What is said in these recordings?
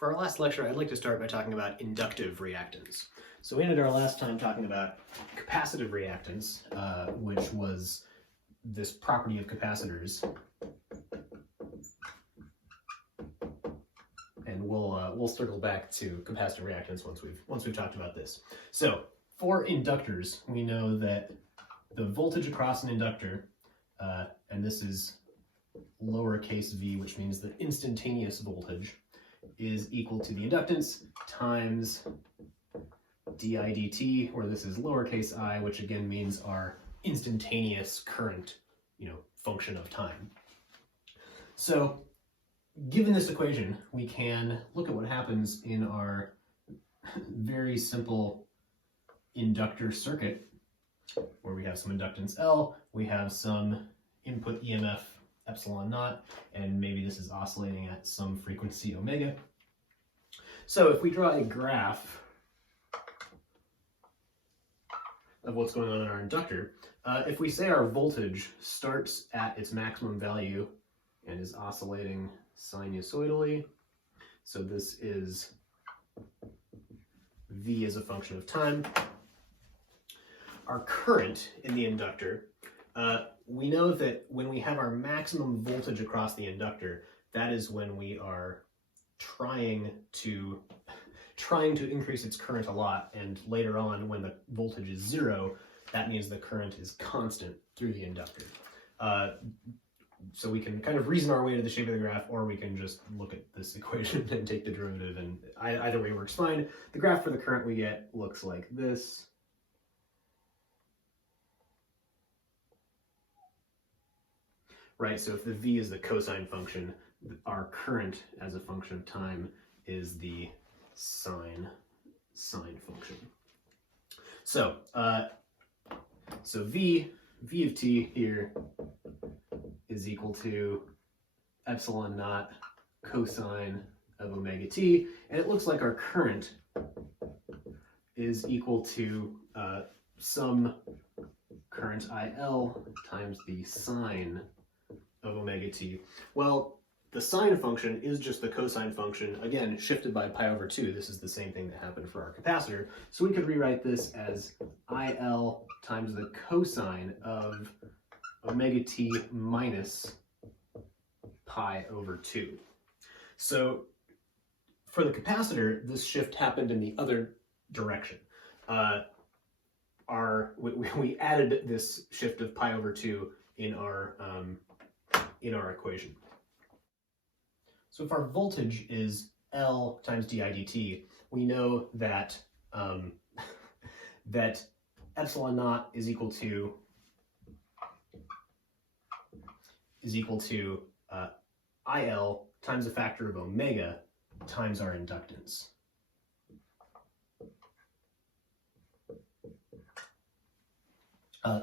For our last lecture, I'd like to start by talking about inductive reactance. So we ended our last time talking about capacitive reactance, which was this property of capacitors. And we'll circle back to capacitive reactance once we've talked about this. So for inductors, we know that the voltage across an inductor, and this is lowercase v, which means the instantaneous voltage, is equal to the inductance times di dt, where this is lowercase I, which again means our instantaneous current, function of time. So given this equation, we can look at what happens in our very simple inductor circuit, where we have some inductance L, we have some input EMF epsilon naught, and maybe this is oscillating at some frequency omega. So if we draw a graph of what's going on in our inductor, if we say our voltage starts at its maximum value and is oscillating sinusoidally, so this is V as a function of time, our current in the inductor, we know that when we have our maximum voltage across the inductor, that is when we are trying to increase its current a lot, and later on when the voltage is zero, that means the current is constant through the inductor. So we can kind of reason our way to the shape of the graph, or we can just look at this equation and take the derivative, and either way works fine. The graph for the current we get looks like this. Right, so if the v is the cosine function, our current as a function of time is the sine function. So, so v of t here is equal to epsilon naught cosine of omega t, and it looks like our current is equal to some current IL times the sine of omega t. Well, the sine function is just the cosine function, again, shifted by pi over 2. This is the same thing that happened for our capacitor. So we could rewrite this as IL times the cosine of omega t minus pi over 2. So for the capacitor, this shift happened in the other direction. We added this shift of pi over 2 in our equation. So if our voltage is L times di dt, we know that that epsilon naught is equal to IL times a factor of omega times our inductance.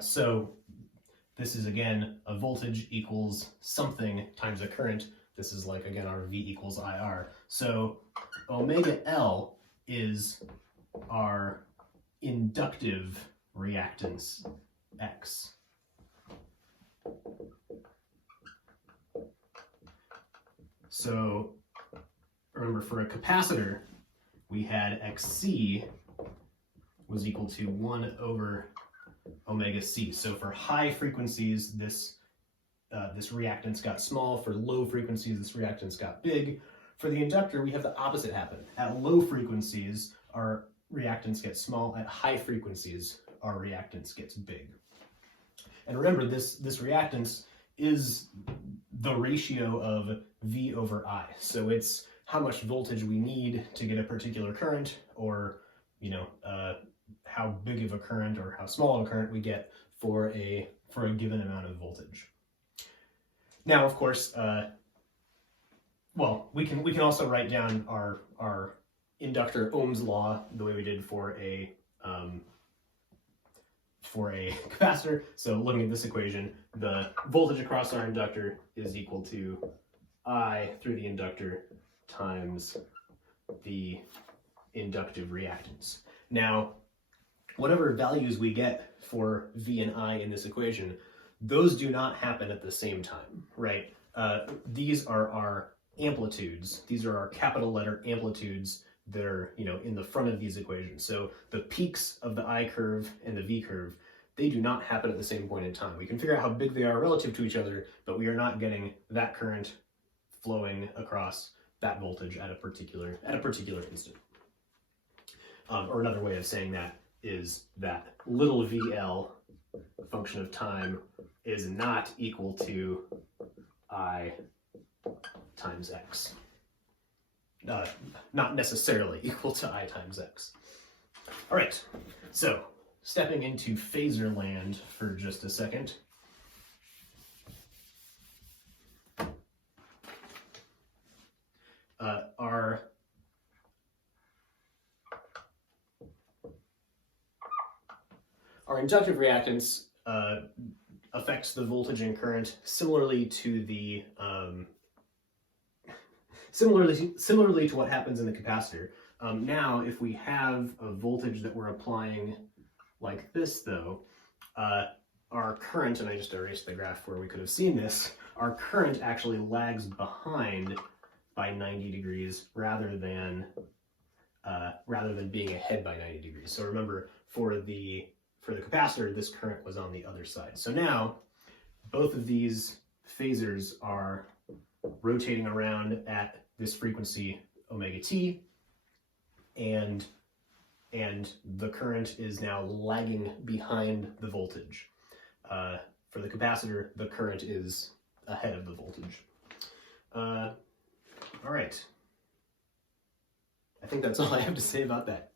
So this is, again, a voltage equals something times a current. This is like, again, our V equals IR. So omega L is our inductive reactance X. So remember, for a capacitor, we had XC was equal to 1 over omega c. So for high frequencies, this reactance got small. For low frequencies, this reactance got big. For the inductor, we have the opposite happen. At low frequencies, our reactance gets small. At high frequencies, our reactance gets big. And remember, this reactance is the ratio of V over I. So it's how much voltage we need to get a particular current, or how big of a current or how small of a current we get for a given amount of voltage. Now, of course, we can also write down our inductor Ohm's law the way we did for a capacitor. So looking at this equation, the voltage across our inductor is equal to I through the inductor times the inductive reactance. Now, whatever values we get for V and I in this equation, those do not happen at the same time, right? These are our amplitudes. These are our capital letter amplitudes that are, in the front of these equations. So the peaks of the I curve and the V curve, they do not happen at the same point in time. We can figure out how big they are relative to each other, but we are not getting that current flowing across that voltage at a particular instant. Or another way of saying that is that little VL, function of time, is not equal to I times X. Not necessarily equal to I times X. All right, so stepping into phasor land for just a second. Our inductive reactance affects the voltage and current similarly to the similarly to what happens in the capacitor. Now, if we have a voltage that we're applying like this, though, our current, and I just erased the graph where we could have seen this, our current actually lags behind by 90 degrees rather than being ahead by 90 degrees. So remember, for the capacitor, this current was on the other side. So now, both of these phasors are rotating around at this frequency omega t, and the current is now lagging behind the voltage. For the capacitor, the current is ahead of the voltage. All right. I think that's all I have to say about that.